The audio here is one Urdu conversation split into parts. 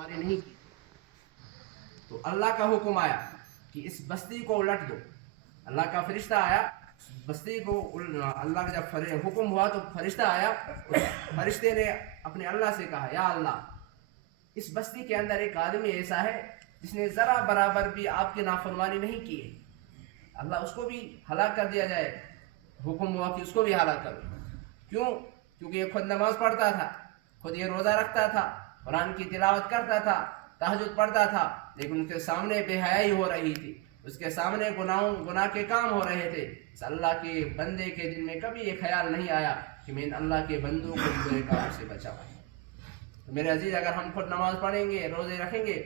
نافرمانی نہیں کی تو اللہ کا حکم آیا کہ اس بستی کو الٹ دو. اللہ کا فرشتہ آیا بستی کو، اللہ کا جب حکم ہوا تو فرشتہ آیا، اس فرشتے نے اپنے اللہ سے کہا یا اللہ اس بستی کے اندر ایک آدمی ایسا ہے جس نے ذرا برابر بھی آپ کی نافرمانی نہیں کی ہے، اللہ اس کو بھی ہلاک کر دیا جائے. حکم ہوا کہ اس کو بھی ہلاک کرو. کیوں؟ کیونکہ یہ خود نماز پڑھتا تھا، خود یہ روزہ رکھتا تھا، قرآن کی تلاوت کرتا تھا، تہجد پڑھتا تھا، لیکن اس کے سامنے بے حیائی ہو رہی تھی، اس کے سامنے گناہ کے کام ہو رہے تھے. اس اللہ کے بندے کے دل میں کبھی یہ خیال نہیں آیا کہ میں اللہ کے بندوں کو برے کام سے بچاؤں. تو میرے عزیز، اگر ہم خود نماز پڑھیں گے، روزے رکھیں گے،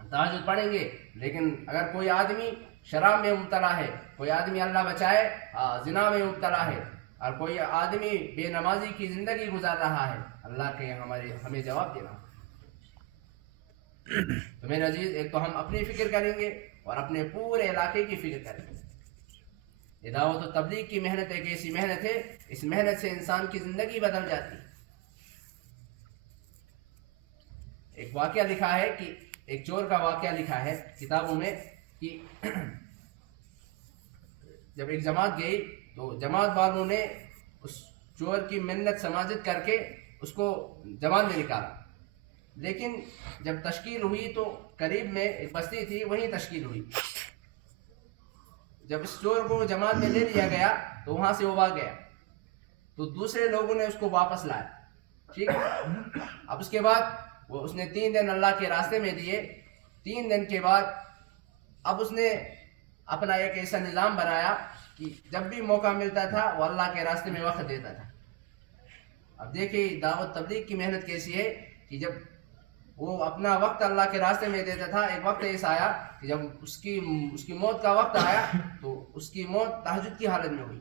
تہجد پڑھیں گے، لیکن اگر کوئی آدمی شراب میں مبتلا ہے، کوئی آدمی اللہ بچائے زنا میں مبتلا ہے، اور کوئی آدمی بے نمازی کی زندگی گزار رہا ہے، اللہ کے ہمیں جواب دینا. تو میرے عزیز، ایک تو ہم اپنی فکر کریں گے اور اپنے پورے علاقے کی فکر کریں گے. یہ دعوت و تبلیغ کی محنت ایک ایسی محنت ہے، اس محنت سے انسان کی زندگی بدل جاتی ہے. ایک واقعہ لکھا ہے کہ ایک چور کا واقعہ لکھا ہے کتابوں میں کہ جب ایک جماعت گئی تو جماعت والوں نے اس چور کی منت سماجت کر کے اس کو جماعت میں نکالا. لیکن جب تشکیل ہوئی تو قریب میں ایک بستی تھی، وہیں تشکیل ہوئی. جب اس چور کو جماعت میں لے لیا گیا تو وہاں سے وہ بھاگ گیا، تو دوسرے لوگوں نے اس کو واپس لایا. ٹھیک ہے، اب اس کے بعد اس نے 3 دن اللہ کے راستے میں دیے. 3 دن کے بعد اب اس نے اپنا ایک ایسا نظام بنایا کہ جب بھی موقع ملتا تھا وہ اللہ کے راستے میں وقت دیتا تھا. اب دیکھیں دعوت تبلیغ کی محنت کیسی ہے کہ جب وہ اپنا وقت اللہ کے راستے میں دیتا تھا، ایک وقت ایسا آیا کہ جب اس کی موت کا وقت آیا تو اس کی موت تہجد کی حالت میں ہوئی.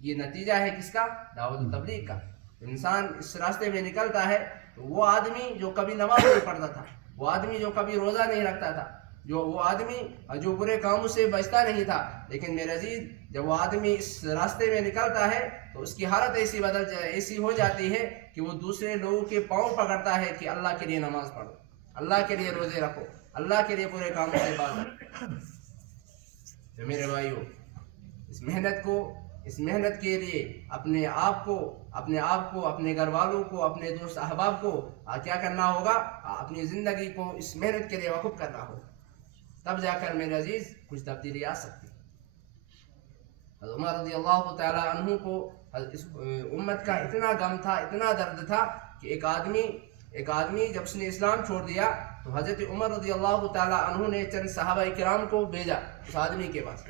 یہ نتیجہ ہے کس کا؟ دعوت و تبلیغ کا. انسان اس راستے میں نکلتا ہے تو وہ آدمی جو کبھی نماز نہیں پڑھتا تھا، وہ آدمی جو کبھی روزہ نہیں رکھتا تھا، وہ آدمی جو برے کاموں سے بچتا نہیں تھا، لیکن میرے عزیز جب وہ آدمی اس راستے میں نکلتا ہے تو اس کی حالت ایسی ہو جاتی ہے کہ وہ دوسرے لوگوں کے پاؤں پکڑتا ہے کہ اللہ کے لیے نماز پڑھو، اللہ کے لیے روزے رکھو، اللہ کے لیے برے کاموں سے باز رکھو. تو میرے بھائیو، اس محنت کے لیے اپنے آپ کو، اپنے گھر والوں کو، اپنے دوست احباب کو کیا کرنا ہوگا؟ اپنی زندگی کو اس محنت کے لیے وقف کرنا ہوگا. تب جا کر میرے عزیز کچھ تبدیلی آ سکتی. حضرت عمر رضی اللہ تعالیٰ عنہ کو اس امت کا اتنا غم تھا، اتنا درد تھا کہ ایک آدمی جب اس نے اسلام چھوڑ دیا تو حضرت عمر رضی اللہ تعالیٰ عنہ نے چند صحابہ کرام کو بھیجا اس آدمی کے پاس.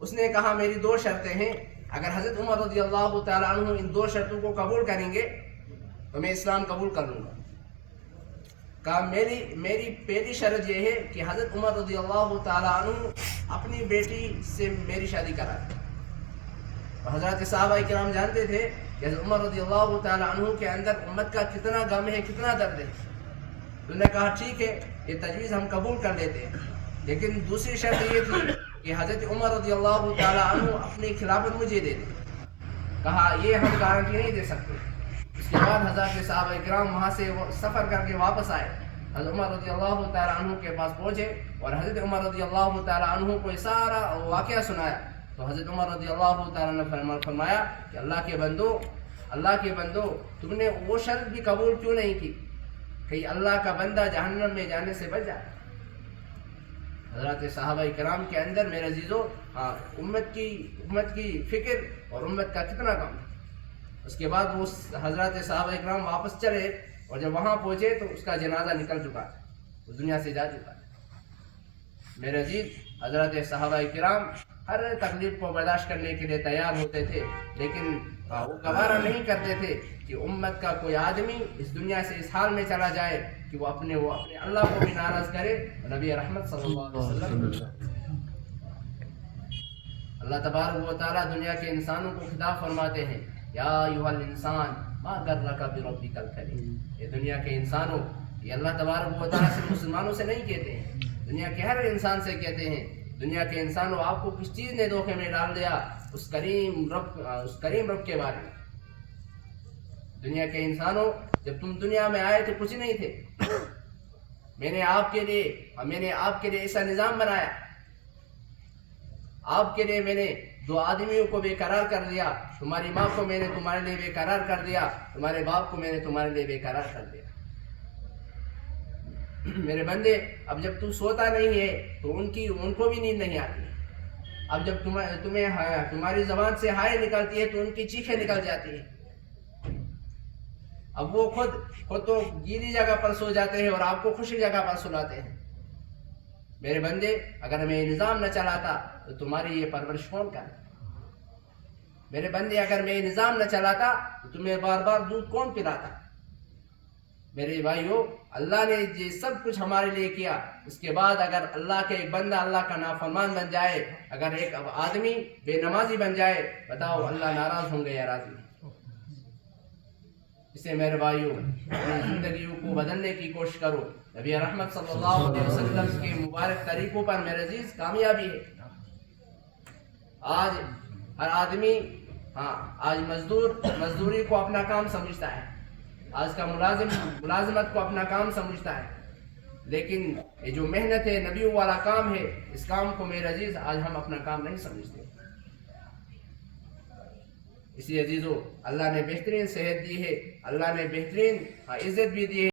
اس نے کہا میری 2 شرطیں ہیں، اگر حضرت عمر رضی اللہ تعالیٰ عنہ ان 2 شرطوں کو قبول کریں گے تو میں اسلام قبول کر لوں گا. کہا میری پہلی شرط یہ ہے کہ حضرت عمر رضی اللہ تعالیٰ عنہ اپنی بیٹی سے میری شادی کرا دیں. حضرات صحابہ کرام جانتے تھے کہ حضرت عمر رضی اللہ تعالیٰ عنہ کے اندر امت کا کتنا غم ہے، کتنا درد ہے. انہوں نے کہا ٹھیک ہے، یہ تجویز ہم قبول کر لیتے ہیں، لیکن دوسری شرط یہ تھی کہ حضرت عمر رضی اللہ تعالیٰ عنہ اپنی خلافت مجھے دے دیں. کہا یہ ہم گارنٹی نہیں دے سکتے. اس کے بعد حضرات صحابہ کرام وہاں سے سفر کر کے واپس آئے، حضرت عمر رضی اللہ تعالیٰ عنہ کے پاس پہنچے اور حضرت عمر رضی اللہ تعالیٰ عنہ کو یہ سارا واقعہ سنایا. تو حضرت عمر رضی اللہ تعالیٰ نے فرمایا کہ اللہ کے بندو تم نے وہ شرط بھی قبول کیوں نہیں کی کہ اللہ کا بندہ جہنم میں جانے سے بچ جائے. حضرات صحابہ کرام کے اندر میرے عزیزو امت کی فکر اور امت کا کتنا کام. اس کے بعد وہ حضرات صحابہ کرام واپس چلے اور جب وہاں پہنچے تو اس کا جنازہ نکل چکا تھا، وہ دنیا سے جا چکا تھا. میرے عزیز، حضرات صحابہ کرام ہر تکلیف کو برداشت کرنے کے لیے تیار ہوتے تھے، لیکن وہ گوارا نہیں کرتے تھے کہ امت کا کوئی آدمی اس دنیا سے اس حال میں چلا جائے کہ وہ اپنے اللہ کو بھی ناراض کرے. نبی رحمت صلی اللہ علیہ وسلم اللہ تبارک و تعالیٰ دنیا کے انسانوں کو خطاب فرماتے ہیں یا ایھا الانسان ما غرک بربک الکریم. یہ دنیا کے انسانوں، یہ اللہ تبارک و تعالیٰ سے مسلمانوں سے نہیں کہتے ہیں، دنیا کے ہر انسان سے کہتے ہیں دنیا کے انسانوں آپ کو کس چیز نے دھوکے میں ڈال دیا؟ اس کریم رب کے بارے میں. دنیا کے انسانوں جب تم دنیا میں آئے تو کچھ نہیں تھے. میں نے آپ کے لیے ایسا نظام بنایا. آپ کے لیے میں نے 2 آدمیوں کو بے قرار کر دیا. تمہاری ماں کو میں نے تمہارے لیے بے قرار کر دیا. تمہارے باپ کو میں نے تمہارے لیے بے قرار کر دیا. میرے بندے اب جب تو سوتا نہیں ہے تو ان کو بھی نیند نہیں آتی. اب جب تمہاری زبان سے ہائے نکلتی ہے تو ان کی چیخیں نکل جاتی ہیں. اب وہ خود تو گیلی جگہ پر سو جاتے ہیں اور آپ کو خوشی جگہ پر سلاتے ہیں. میرے بندے اگر میں یہ نظام نہ چلاتا تو تمہاری یہ پرورش کون کرتا؟ میرے بندے اگر میں یہ نظام نہ چلاتا تو تمہیں بار بار دودھ کون پلاتا؟ میرے بھائیو، اللہ نے یہ سب کچھ ہمارے لیے کیا. اس کے بعد اگر اللہ کے ایک بندہ اللہ کا نافرمان بن جائے، اگر ایک آدمی بے نمازی بن جائے، بتاؤ اللہ ناراض ہوں گے یا راضی؟ اسے میرے بھائیو اپنی زندگیوں کو بدلنے کی کوشش کرو. نبی رحمت صلی اللہ علیہ وسلم کے مبارک طریقوں پر میرے عزیز کامیابی ہے. آج ہر آدمی آج مزدوری کو اپنا کام سمجھتا ہے. آج کا ملازمت کو اپنا کام سمجھتا ہے. لیکن یہ جو محنت ہے، نبیوں والا کام ہے، اس کام کو میرے عزیز آج ہم اپنا کام نہیں سمجھتے. اسی عزیزو، اللہ نے بہترین صحت دی ہے، اللہ نے بہترین عزت بھی دی ہے.